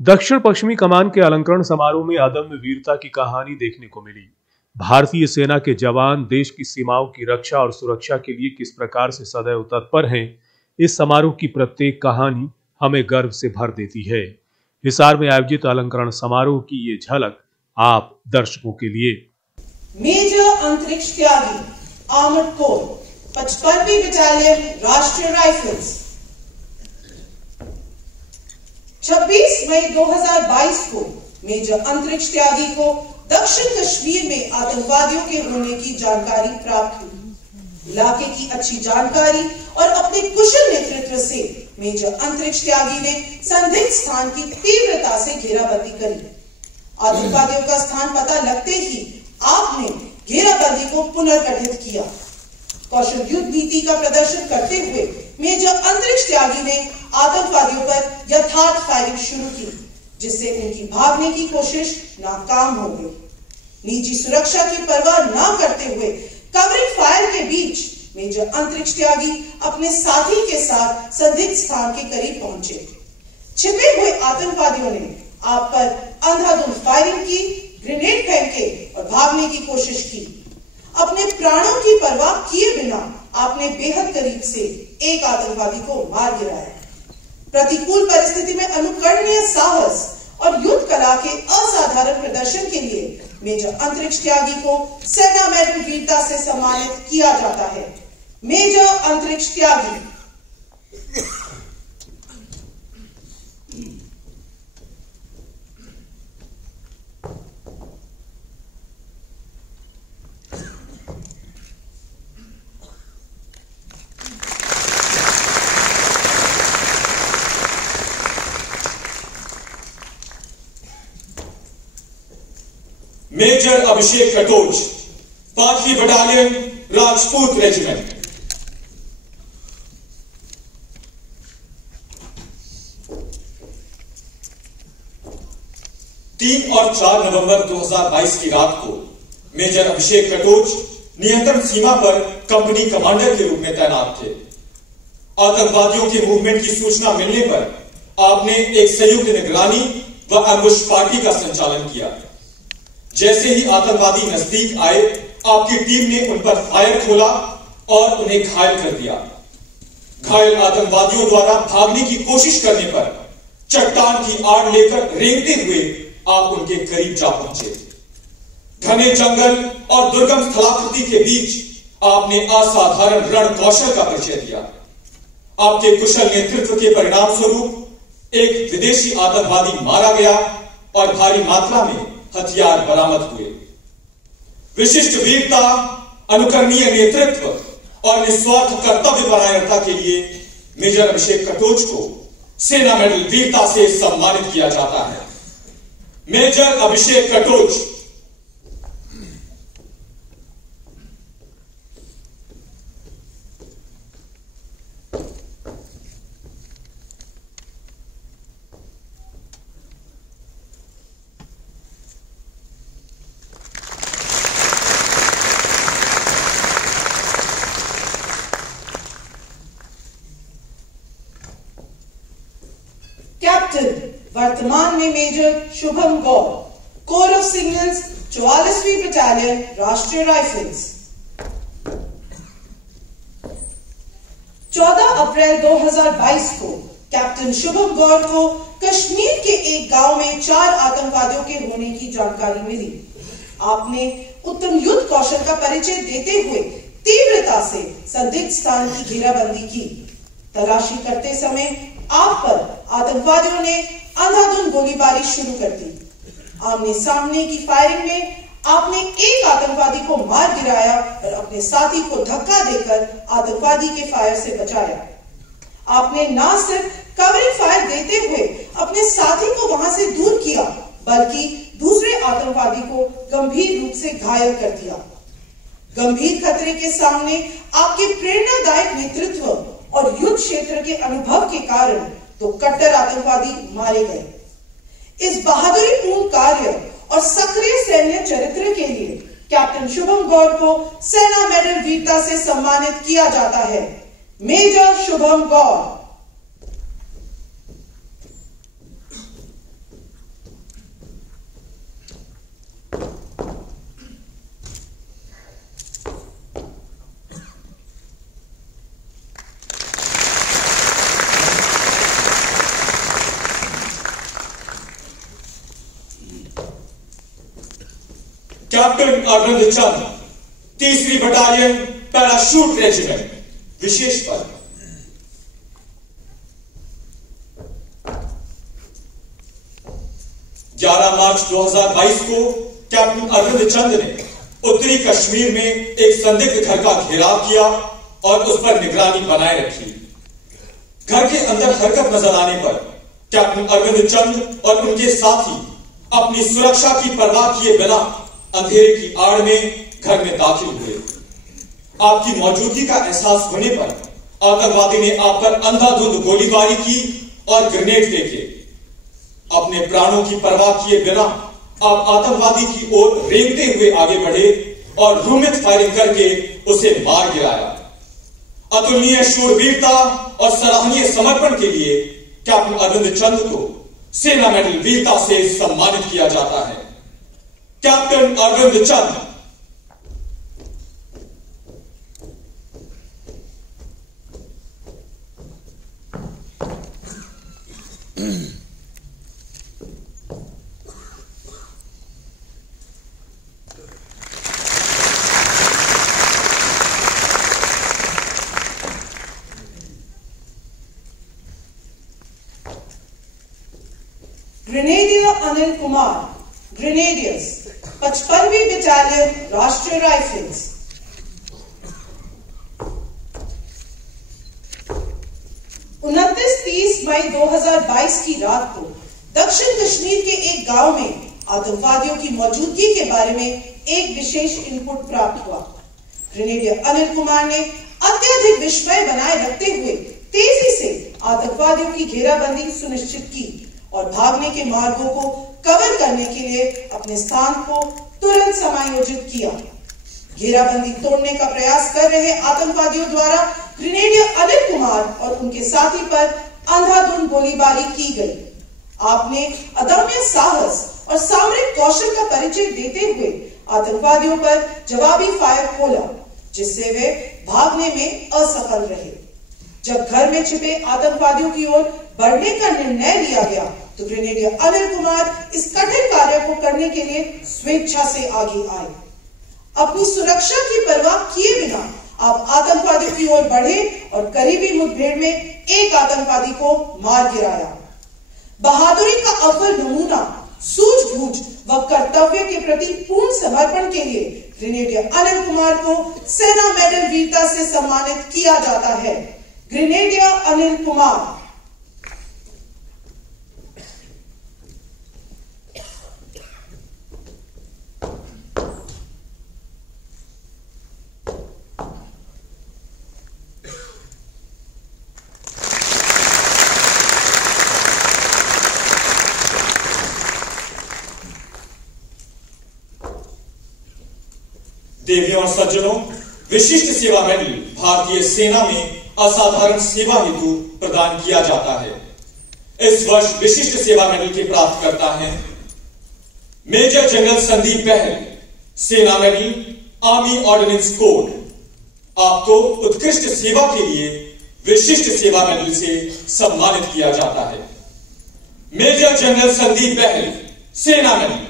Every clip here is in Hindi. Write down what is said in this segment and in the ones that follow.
दक्षिण पश्चिमी कमान के अलंकरण समारोह में अदम्य वीरता की कहानी देखने को मिली। भारतीय सेना के जवान देश की सीमाओं की रक्षा और सुरक्षा के लिए किस प्रकार से सदैव तत्पर हैं, इस समारोह की प्रत्येक कहानी हमें गर्व से भर देती है। हिसार में आयोजित अलंकरण समारोह की ये झलक आप दर्शकों के लिए। मेजर अंतरिक्ष त्यागी armoured corps 55वीं battalion Rashtriya rifles 26 मई 2022 को मेजर अंतरिक्ष त्यागी को दक्षिण कश्मीर में आतंकवादियों के होने की जानकारी प्राप्त हुई। इलाके की अच्छी जानकारी और अपने कुशल नेतृत्व से मेजर अंतरिक्ष त्यागी ने संदिग्ध स्थान की तीव्रता से घेराबंदी करी। आतंकवादियों का स्थान पता लगते ही आपने घेराबंदी को पुनर्गठित किया। कौशल युद्ध नीति का प्रदर्शन करते हुए मेजर अंतरिक्ष त्यागी ने आतंकवादियों पर यथार्थ फायरिंग शुरू की, जिससे उनकी भागने की कोशिश नाकाम हो गई। निजी सुरक्षा की परवाह न करते हुए कवरिंग फायर के बीच मेजर अंतरिक्ष त्यागी अपने साथी के साथ संदिग्ध स्थान के करीब पहुंचे। छिपे हुए आतंकवादियों ने आप पर अंधाधुंध फायरिंग की, ग्रेनेड फेंके और भागने की कोशिश की। अपने प्राणों की परवाह किए बिना आपने बेहद करीब से एक आतंकवादी को मार गिराया। प्रतिकूल परिस्थिति में अनुकरणीय साहस और युद्ध कला के असाधारण प्रदर्शन के लिए मेजर अंतरिक्ष त्यागी को सेना मेडल वीरता से सम्मानित किया जाता है। मेजर अंतरिक्ष त्यागी। मेजर अभिषेक कटोच 5वीं बटालियन राजपूत रेजिमेंट। तीन और 4 नवंबर 2022 की रात को मेजर अभिषेक कटोच नियंत्रण सीमा पर कंपनी कमांडर के रूप में तैनात थे। आतंकवादियों के मूवमेंट की सूचना मिलने पर आपने एक संयुक्त निगरानी व एम्बुश पार्टी का संचालन किया। जैसे ही आतंकवादी नजदीक आए, आपकी टीम ने उन पर फायर खोला और उन्हें घायल कर दिया। घायल आतंकवादियों द्वारा भागने की कोशिश करने पर चट्टान की आड़ लेकर रेंगते हुए आप उनके करीब जा पहुंचे। घने जंगल और दुर्गम स्थलाकृति के बीच आपने असाधारण रण कौशल का परिचय दिया। आपके कुशल नेतृत्व के परिणाम स्वरूप एक विदेशी आतंकवादी मारा गया और भारी मात्रा में हथियार बरामद हुए। विशिष्ट वीरता, अनुकरणीय नेतृत्व और निस्वार्थ कर्तव्य परायणता के लिए मेजर अभिषेक कटोच को सेना मेडल वीरता से सम्मानित किया जाता है। मेजर अभिषेक कटोच। कैप्टन वर्तमान में major Shubham Gaur, corps of signals 44वीं बटालियन राष्ट्रीय राइफल्स। 14 अप्रैल 2022 को कैप्टन शुभम गौर को कश्मीर के एक गांव में 4 आतंकवादियों के होने की जानकारी मिली। आपने उत्तम युद्ध कौशल का परिचय देते हुए तीव्रता से संदिग्ध स्थान की घेराबंदी की। तलाशी करते समय आप पर आतंकवादियों ने अंधाधुंध गोलीबारी शुरू कर दी। आमने सामने की फायरिंग में आपने एक आतंकवादी को मार गिराया और अपने साथी को धक्का देकर आतंकवादी के फायर से बचाया। आपने न सिर्फ कवरिंग फायर देते हुए अपने साथी को वहां से दूर किया, बल्कि दूसरे आतंकवादी को गंभीर रूप से घायल कर दिया। गंभीर खतरे के सामने आपके प्रेरणादायक नेतृत्व और युद्ध क्षेत्र के अनुभव के कारण 2 कट्टर आतंकवादी मारे गए। इस बहादुरीपूर्ण कार्य और सक्रिय सैन्य चरित्र के लिए कैप्टन शुभम गौर को सेना मेडल वीरता से सम्मानित किया जाता है। मेजर शुभम गौर। कैप्टन अरविंद चंद, 3री बटालियन पैराशूट रेजिमेंट, विशेष पद। मार्च 2022 को कैप्टन अरविंद चंद ने उत्तरी कश्मीर में एक संदिग्ध घर का घेराव किया और उस पर निगरानी बनाए रखी। घर के अंदर हरकत नजर आने पर कैप्टन अरविंद चंद और उनके साथी अपनी सुरक्षा की परवाह किए बिना अंधेरे की आड़ में घर में दाखिल हुए। आपकी मौजूदगी का एहसास होने पर आतंकवादी ने आप पर अंधाधुंध गोलीबारी की और ग्रेनेड फेंके। अपने प्राणों की परवाह किए बिना आप आतंकवादी की ओर रेंगते हुए आगे बढ़े और रूमित फायरिंग करके उसे मार गिराया। अतुलनीय शूरवीरता और सराहनीय समर्पण के लिए कैप्टन अरविंद चंद को सेना मेडल वीरता से सम्मानित किया जाता है। Captain Arvind Chand. Grenadier Anil Kumar, grenadiers, 55वीं बटालियन राष्ट्रीय राइफल्स। 29-30 मई 2022 की रात को दक्षिण कश्मीर के एक गांव में आतंकवादियों की मौजूदगी के बारे में एक विशेष इनपुट प्राप्त हुआ। ग्रेनेडियर अनिल कुमार ने अत्यधिक विस्मय बनाए रखते हुए तेजी से आतंकवादियों की घेराबंदी सुनिश्चित की और भागने के मार्गों को कवर करने के लिए अपने स्थान को तुरंत समायोजित किया। घेराबंदी तोड़ने का प्रयास कर रहे आतंकवादियों द्वारा ग्रेनेडियर अनिल कुमार और उनके साथी पर अंधाधुंध गोलीबारी की गई। आपने अदम्य साहस और सामरिक कौशल का परिचय देते हुए आतंकवादियों पर जवाबी फायर खोला, जिससे वे भागने में असफल रहे। जब घर में छिपे आतंकवादियों की ओर बढ़ने का निर्णय लिया गया तो ग्रेनेडियर अनिल कुमार इस कठिन कार्य को करने के लिए स्वेच्छा से आगे आए। अपनी सुरक्षा की परवाह किए बिना आप आतंकवादियों की ओर बढ़े और करीबी मुठभेड़ में एक आतंकवादी को मार गिराया। बहादुरी का अव्वल नमूना, सूझबूझ व कर्तव्य के प्रति पूर्ण समर्पण के लिए ग्रेनेडियर अनिल कुमार को सेना मेडल वीरता से सम्मानित किया जाता है। ग्रेनेडियर अनिल कुमार। देवियों और सज्जनों, विशिष्ट सेवा मेडल भारतीय सेना में असाधारण सेवा हेतु प्रदान किया जाता है। इस वर्ष विशिष्ट सेवा मेडल के प्राप्तकर्ता हैं मेजर जनरल संदीप बहल, सेना मेडल, आर्मी ऑर्डिनेंस कोड। आपको उत्कृष्ट सेवा के लिए विशिष्ट सेवा मेडल से सम्मानित किया जाता है। मेजर जनरल संदीप बहल, सेना medal.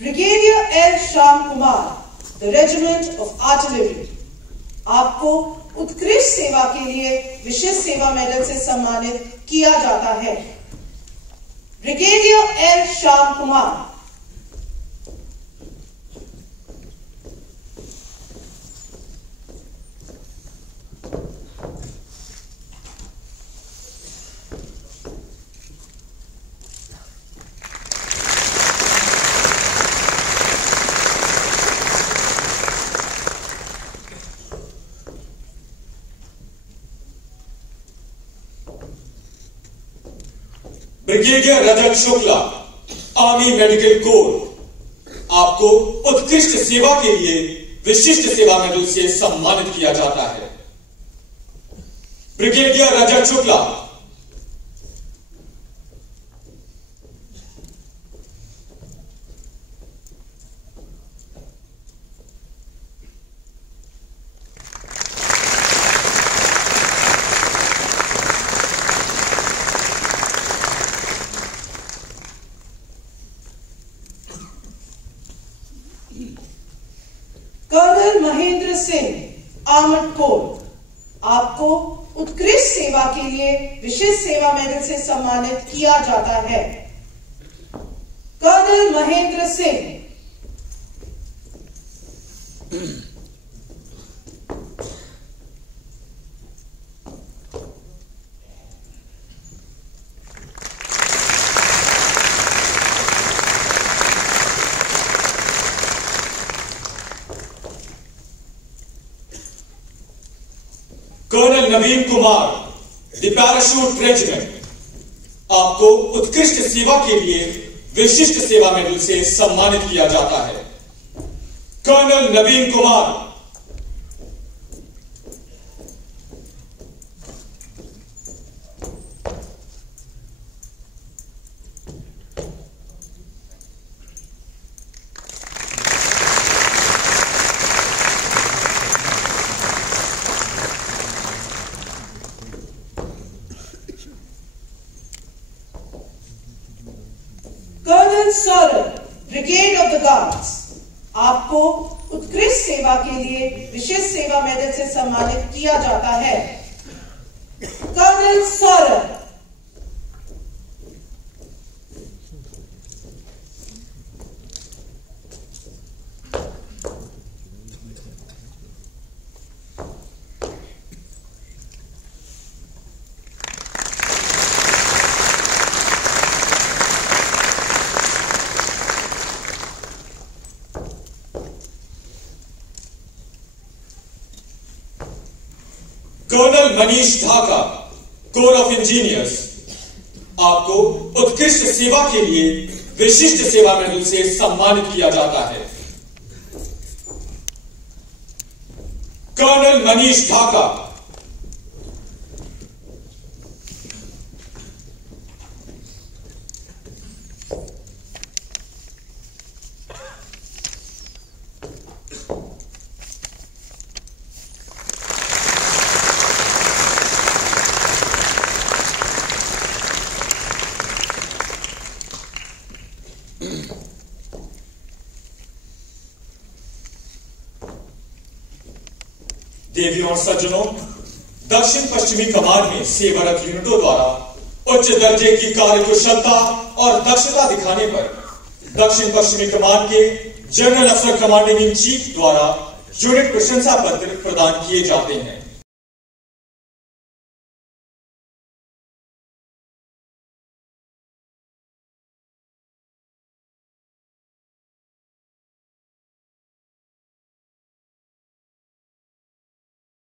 Brigadier L Shyam Kumar, the regiment of artillery. आपको उत्कृष्ट सेवा के लिए विशिष्ट सेवा मेडल से सम्मानित किया जाता है। Brigadier L Shyam Kumar. Brigadier Rajat Shukla, army medical corps. आपको उत्कृष्ट सेवा के लिए विशिष्ट सेवा मेडल से सम्मानित किया जाता है। Brigadier Rajat Shukla, colonel Mahendra Singh armoured corps, आपको उत्कृष्ट सेवा के लिए विशिष्ट सेवा मेडल से सम्मानित किया जाता है। Colonel Mahendra Singh. Colonel Naveen Kumar, the parachute regiment, आपको उत्कृष्ट सेवा के लिए विशिष्ट सेवा मेडल से सम्मानित किया जाता है। Colonel Naveen Kumar. Colonel Saurabh, Brigade of the Guards, आपको उत्कृष्ट सेवा के लिए विशिष्ट सेवा मेडल से सम्मानित किया जाता है। Colonel Saurabh. Colonel Manish Dhaka, Corps of Engineers, आपको उत्कृष्ट सेवा के लिए विशिष्ट सेवा मेडल से सम्मानित किया जाता है। कर्नल मनीष ढाका। देवियों और सज्जनों, दक्षिण पश्चिमी कमान में सेवारत यूनिटों द्वारा उच्च दर्जे की कार्यकुशलता और दक्षता दिखाने पर दक्षिण पश्चिमी कमान के जनरल अफसर कमांडिंग इन चीफ द्वारा यूनिट प्रशंसा पत्र प्रदान किए जाते हैं।